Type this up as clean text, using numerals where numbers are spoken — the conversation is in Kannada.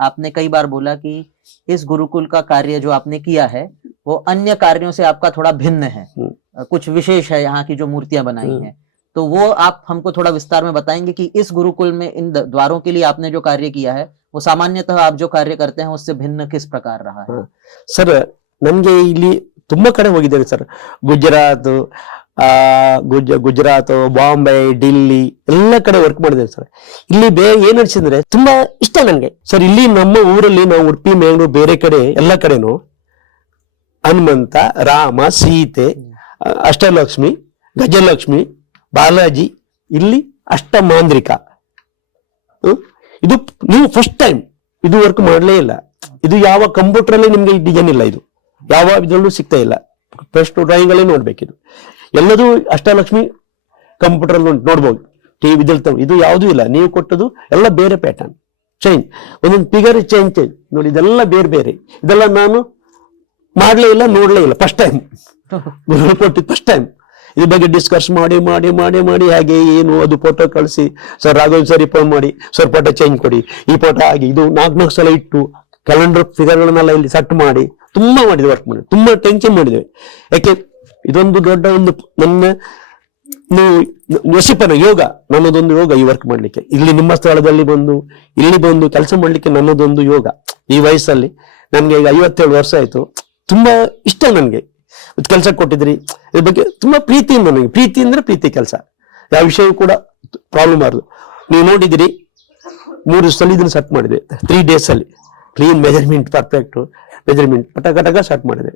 आपने कई बार बोला कि इस गुरुकुल का कार्य जो आपने किया है वो अन्य कार्यों से आपका थोड़ा भिन्न है, कुछ विशेष है यहाँ की जो मूर्तियां बनाई हैं, तो वो आप हमको थोड़ा विस्तार में बताएंगे कि इस गुरुकुल में इन द्वारों के लिए आपने जो कार्य किया है वो सामान्यतः आप जो कार्य करते हैं उससे भिन्न किस प्रकार रहा है? ಸರ್ ನನ್ಗೆ ಇಲ್ಲಿ ತುಂಬಾ ಕಡೆ ಹೋಗಿದ್ದೇನೆ ಸರ್. ಗುಜರಾತ್, ಗುಜರಾತ್, ಬಾಂಬೆ, ఢిల్లీ ಎಲ್ಲ ಕಡೆ ವರ್ಕ್ ಮಾಡಿದ್ದೇನೆ ಸರ್. ಇಲ್ಲಿ ಏನ್ ಅನ್ಸಿದ್ರೆ ತುಂಬಾ ಇಷ್ಟ ನನ್ಗೆ ಸರ್. ಇಲ್ಲಿ ನಮ್ಮ ಊರಲ್ಲಿ ನಾವು ಉಡುಪಿ, ಮಂಗಳೂರು, ಬೇರೆ ಕಡೆ ಎಲ್ಲ ಕಡೆನು ಹನುಮಂತ, ರಾಮ, ಸೀತೆ, ಅಷ್ಟಲಕ್ಷ್ಮಿ, ಗಜಲಕ್ಷ್ಮಿ, ಬಾಲಾಜಿ, ಇಲ್ಲಿ ಅಷ್ಟಮಾಂದ್ರಿಕ, ಇದು ನೀವು ಫಸ್ಟ್ ಟೈಮ್ ಇದು ವರ್ಕ್ ಮಾಡಲೇ ಇಲ್ಲ. ಇದು ಯಾವ ಕಂಪ್ಯೂಟರ್ ಅಲ್ಲಿ ನಿಮ್ಗೆ ಈ ಡಿಸೈನ್ ಇಲ್ಲ, ಇದು ಯಾವ ಇದ್ರಲ್ಲೂ ಸಿಗ್ತಾ ಇಲ್ಲ. ಫಸ್ಟ್ ಡ್ರಾಯಿಂಗ್ ಅಲ್ಲೇ ನೋಡ್ಬೇಕಿದು. ಎಲ್ಲದೂ ಅಷ್ಟಲಕ್ಷ್ಮಿ ಕಂಪ್ಯೂಟರ್ ಅಲ್ಲಿ ನೋಡ್ಬೋದು, ಟಿವಿ ಇದ್ರಲ್ಲಿ. ಇದು ಯಾವುದೂ ಇಲ್ಲ, ನೀವು ಕೊಟ್ಟದು ಎಲ್ಲ ಬೇರೆ ಪ್ಯಾಟರ್ನ್ ಚೇಂಜ್, ಒಂದೊಂದು ಫಿಗರ್ ಚೇಂಜ್ ನೋಡಿ. ಇದೆಲ್ಲ ಬೇರೆ ಬೇರೆ, ಇದೆಲ್ಲ ನಾನು ಮಾಡ್ಲೇ ಇಲ್ಲ, ನೋಡ್ಲೇ ಇಲ್ಲ. ಫಸ್ಟ್ ಟೈಮ್ ಕೊಟ್ಟಿದ್ದು, ಫಸ್ಟ್ ಟೈಮ್ ಇದ್ರ ಬಗ್ಗೆ ಡಿಸ್ಕಸ್ ಮಾಡಿ ಮಾಡಿ ಮಾಡಿ ಮಾಡಿ ಹಾಗೆ ಏನು ಅದು ಫೋಟೋ ಕಳಿಸಿ, ಸರ್ ರಾಘವ್ ಸರಿ ಫೋನ್ ಮಾಡಿ, ಸರ್ ಫೋಟೋ ಚೇಂಜ್ ಕೊಡಿ, ಈ ಫೋಟೋ ಆಗಿ ಇದು 4 ಸಲ ಇಟ್ಟು ಕ್ಯಾಲೆಂಡರ್ ಫಿಗರ್ಗಳನ್ನೆಲ್ಲ ಇಲ್ಲಿ ಸೆಟ್ ಮಾಡಿ ತುಂಬಾ ಮಾಡಿದ್ವಿ, ವರ್ಕ್ ಮಾಡಿ ತುಂಬಾ ಟೆನ್ಷನ್ ಮಾಡಿದ್ದೇವೆ. ಯಾಕೆ ಇದೊಂದು ದೊಡ್ಡ ಒಂದು ನನ್ನ ನಶಿಪನ ಯೋಗ, ನನ್ನದೊಂದು ಯೋಗ ಈ ವರ್ಕ್ ಮಾಡ್ಲಿಕ್ಕೆ. ಇಲ್ಲಿ ನಿಮ್ಮ ಸ್ಥಳದಲ್ಲಿ ಇಲ್ಲಿ ಬಂದು ಕೆಲಸ ಮಾಡ್ಲಿಕ್ಕೆ ನನ್ನದೊಂದು ಯೋಗ. ಈ ವಯಸ್ಸಲ್ಲಿ ನನ್ಗೆ ಈಗ 57 ವರ್ಷ ಆಯ್ತು. ತುಂಬಾ ಇಷ್ಟ ನನ್ಗೆ ಕೆಲಸ ಕೊಟ್ಟಿದ್ರಿ, ಇದ್ರ ಬಗ್ಗೆ ತುಂಬಾ ಪ್ರೀತಿಯಿಂದ, ನನಗೆ ಪ್ರೀತಿ ಅಂದ್ರೆ ಪ್ರೀತಿ ಕೆಲಸ. ಯಾವ ವಿಷಯ ಕೂಡ ಪ್ರಾಬ್ಲಮ್ ಆರದು. ನೀವು ನೋಡಿದಿರಿ 3 ದಿವಸದಲ್ಲಿ ಇದನ್ನ ಸೆಟ್ ಮಾಡಿದೆ, 3 days ಅಲ್ಲಿ ಕ್ಲೀನ್ ಮೆಜರ್ಮೆಂಟ್, ಪರ್ಫೆಕ್ಟ್ ಮೆಜರ್ಮೆಂಟ್, ಪಟಕ ಸೆಟ್ ಮಾಡಿದೆ.